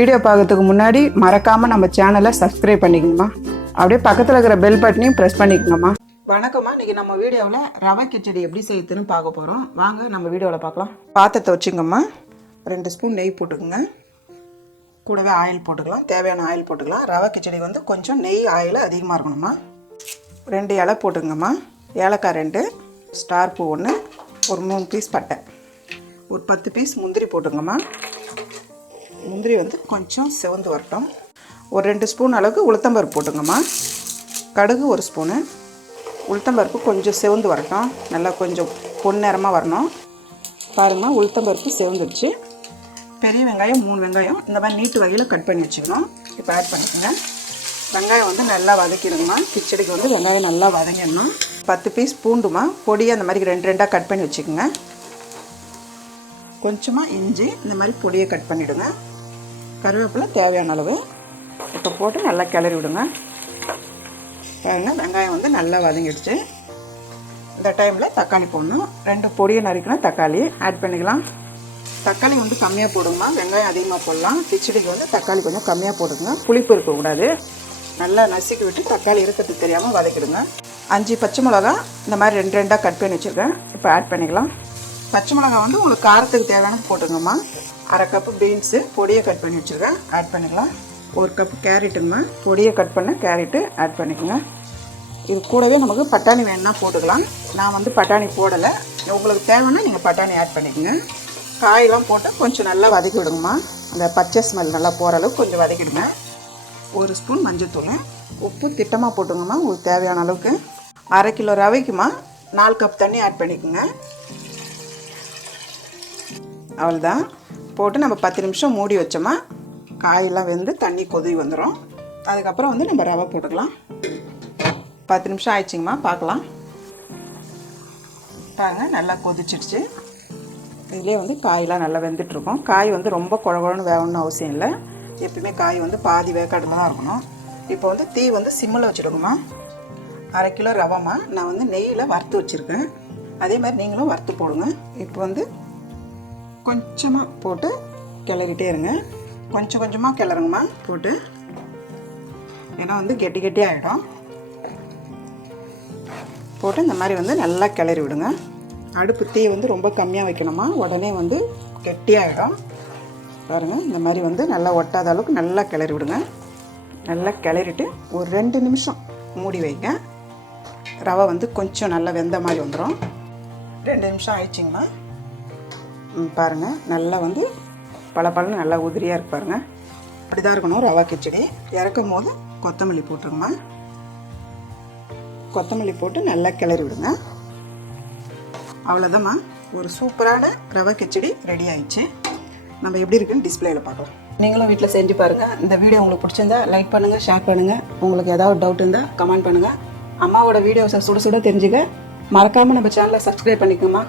Video பார்க்கறதுக்கு முன்னாடி மறக்காம நம்ம சேனலை சப்ஸ்கிரைப் பண்ணிக்கோங்கம்மா. அப்படியே பக்கத்தில் இருக்கிற பெல் பட்டனையும் ப்ரெஸ் பண்ணிக்கோங்கம்மா. வணக்கம்மா. இன்னைக்கு நம்ம வீடியோவில் ரவை கிச்சடி எப்படி செய்யுதுன்னு பார்க்க போகிறோம். வாங்க நம்ம வீடியோவில் பார்க்கலாம். பாத்திரத்தை வச்சுங்கம்மா. 2 ஸ்பூன் நெய் போட்டுக்கோங்க. கூடவே ஆயில் போட்டுக்கலாம். தேவையான ஆயில் போட்டுக்கலாம். ரவை கிச்சடி வந்து கொஞ்சம் நெய் ஆயில் அதிகமாக இருக்கணும்மா. 2 இலை போட்டுங்கம்மா. ஏலக்காய் 2, ஸ்டார் பூ 1, ஒரு 3 பீஸ் பட்டை, ஒரு 10 பீஸ் முந்திரி போட்டுங்கம்மா. முந்திரி வந்து கொஞ்சம் செவந்து வரட்டும். ஒரு 2 ஸ்பூன் அளவுக்கு உளுத்தம்பருப்பு போட்டுங்கம்மா. கடுகு 1 ஸ்பூனு. உளுத்தம்பருப்பு கொஞ்சம் செவந்து வரட்டும். நல்லா கொஞ்சம் பொன்னிறமாக வரணும். பாருங்கம்மா, உளுத்தம்பருப்பு செவந்துடுச்சு. பெரிய வெங்காயம் 3 வெங்காயம் இந்த மாதிரி நீட்டு வகையில் கட் பண்ணி வச்சுக்கணும். இப்போ ஆட் பண்ணிக்கோங்க. வெங்காயம் வந்து நல்லா வதக்கிடுங்கம்மா. கிச்சடிக்கு வந்து வெங்காயம் நல்லா வதங்கிடணும். 10 பீஸ் பூண்டுமா பொடியை அந்த மாதிரி 2 கட் பண்ணி வச்சுக்கோங்க. கொஞ்சமாக இஞ்சி இந்த மாதிரி பொடியை கட் பண்ணிவிடுங்க. கருவேப்பிலை தேவையான அளவு இப்போ போட்டு நல்லா கிளறி விடுங்க. பாருங்கள், வெங்காயம் வந்து நல்லா வதங்கிடுச்சு. இந்த டைமில் தக்காளி போடணும். 2 பொடியை நறுக்கினா தக்காளி ஆட் பண்ணிக்கலாம். தக்காளி வந்து கம்மியாக போடுங்கம்மா. வெங்காயம் அதிகமாக போடலாம். கிச்சடிக்கு வந்து தக்காளி கொஞ்சம் கம்மியாக போடுங்க. புளிப்பு இருக்கக்கூடாது. நல்லா நசுக்கி விட்டு தக்காளி இருக்கிறது தெரியாமல் வதக்கிடுங்க. 5 பச்சை மிளகா இந்த மாதிரி 2 கட் பண்ணி வச்சுருக்கேன். இப்போ ஆட் பண்ணிக்கலாம். பச்சை மிளகா வந்து உங்களுக்கு காரத்துக்கு தேவையான போட்டுங்கம்மா. 1/2 கப்பு பீன்ஸு பொடியை கட் பண்ணி வச்சுருக்கேன். ஆட் பண்ணிக்கலாம். 1 கப்பு கேரட்டுங்கம்மா. பொடியை கட் பண்ண கேரட்டு ஆட் பண்ணிக்கோங்க. இது கூடவே நமக்கு பட்டாணி வேணுன்னா போட்டுக்கலாம். நான் வந்து பட்டாணி போடலை. உங்களுக்கு தேவைன்னா நீங்கள் பட்டாணி ஆட் பண்ணிக்கோங்க. காயெல்லாம் போட்டு கொஞ்சம் நல்லா வதக்கி விடுங்கம்மா. அந்த பச்சை ஸ்மெல் நல்லா போகிற அளவுக்கு கொஞ்சம் வதக்கிடுங்க. 1 ஸ்பூன் மஞ்சள்தூள். உப்பு திட்டமாக போட்டுங்கம்மா உங்களுக்கு தேவையான அளவுக்கு. 1/2 கிலோ ரவைக்குமா 4 கப் தண்ணி ஆட் பண்ணிக்கோங்க. அவ்வளோதான். போட்டு நம்ம 10 நிமிஷம் மூடி வச்சோமா காயெல்லாம் வெந்து தண்ணி கொதி வந்துடும். அதுக்கப்புறம் வந்து நம்ம ரவை போட்டுக்கலாம். 10 நிமிஷம் ஆயிடுச்சிங்கம்மா. பார்க்கலாம். பாருங்கள், நல்லா கொதிச்சிடுச்சு. இதுலேயே வந்து காயெல்லாம் நல்லா வெந்துட்டுருக்கோம். காய் வந்து ரொம்ப குழகுழன்னு வேகணும்னு அவசியம் இல்லை. எப்பயுமே காய் வந்து பாதி வேக்காடுல தான் இருக்கணும். இப்போ வந்து தீ வந்து சிம்மில் வச்சுடுங்கம்மா. 1/2 கிலோ ரவைமா நான் வந்து நெய்யில் வறுத்து வச்சுருக்கேன். அதே மாதிரி நீங்களும் வறுத்து போடுங்க. இப்போ வந்து கொஞ்சமாக போட்டு கிளறிட்டே இருங்க. கொஞ்சம் கொஞ்சமாக கிளறுங்கம்மா போட்டு, ஏன்னா வந்து கெட்டி கெட்டி ஆகிடும். போட்டு இந்த மாதிரி வந்து நல்லா கிளறி விடுங்க. அடுப்பு தீ வந்து ரொம்ப கம்மியாக வைக்கணுமா, உடனே வந்து கெட்டியாகிடும். பாருங்கள், இந்த மாதிரி வந்து நல்லா ஒட்டாத அளவுக்கு நல்லா கிளறி விடுங்க. நல்லா கிளறிட்டு ஒரு 2 நிமிஷம் மூடி வைங்க. ரவை வந்து கொஞ்சம் நல்லா வெந்த மாதிரி வந்துடும். 2 நிமிஷம் ஆயிடுச்சிங்கம்மா. பாருங்கள், நல்லா வந்து பழப்பழன்னு நல்லா உதிரியாக இருக்கு பாருங்கள். அப்படி தான் இருக்கணும் ரவா கிச்சடி. இறக்கும் போது கொத்தமல்லி போட்டுருங்கம்மா. கொத்தமல்லி போட்டு நல்லா கிளறி விடுங்க. அவ்வளோதாம்மா, ஒரு சூப்பரான ரவா கிச்சடி ரெடி ஆயிடுச்சு. நம்ம எப்படி இருக்குன்னு டிஸ்பிளேயில் பார்க்கலாம். நீங்களும் வீட்டில் செஞ்சு பாருங்கள். இந்த வீடியோ உங்களுக்கு பிடிச்சிருந்தா லைக் பண்ணுங்கள், ஷேர் பண்ணுங்கள். உங்களுக்கு ஏதாவது டவுட் இருந்தால் கமெண்ட் பண்ணுங்கள். அம்மாவோட வீடியோஸை சுட சுட தெரிஞ்சுக்க மறக்காமல் நம்ம சேனலை சப்ஸ்கிரைப் பண்ணிக்கோமா.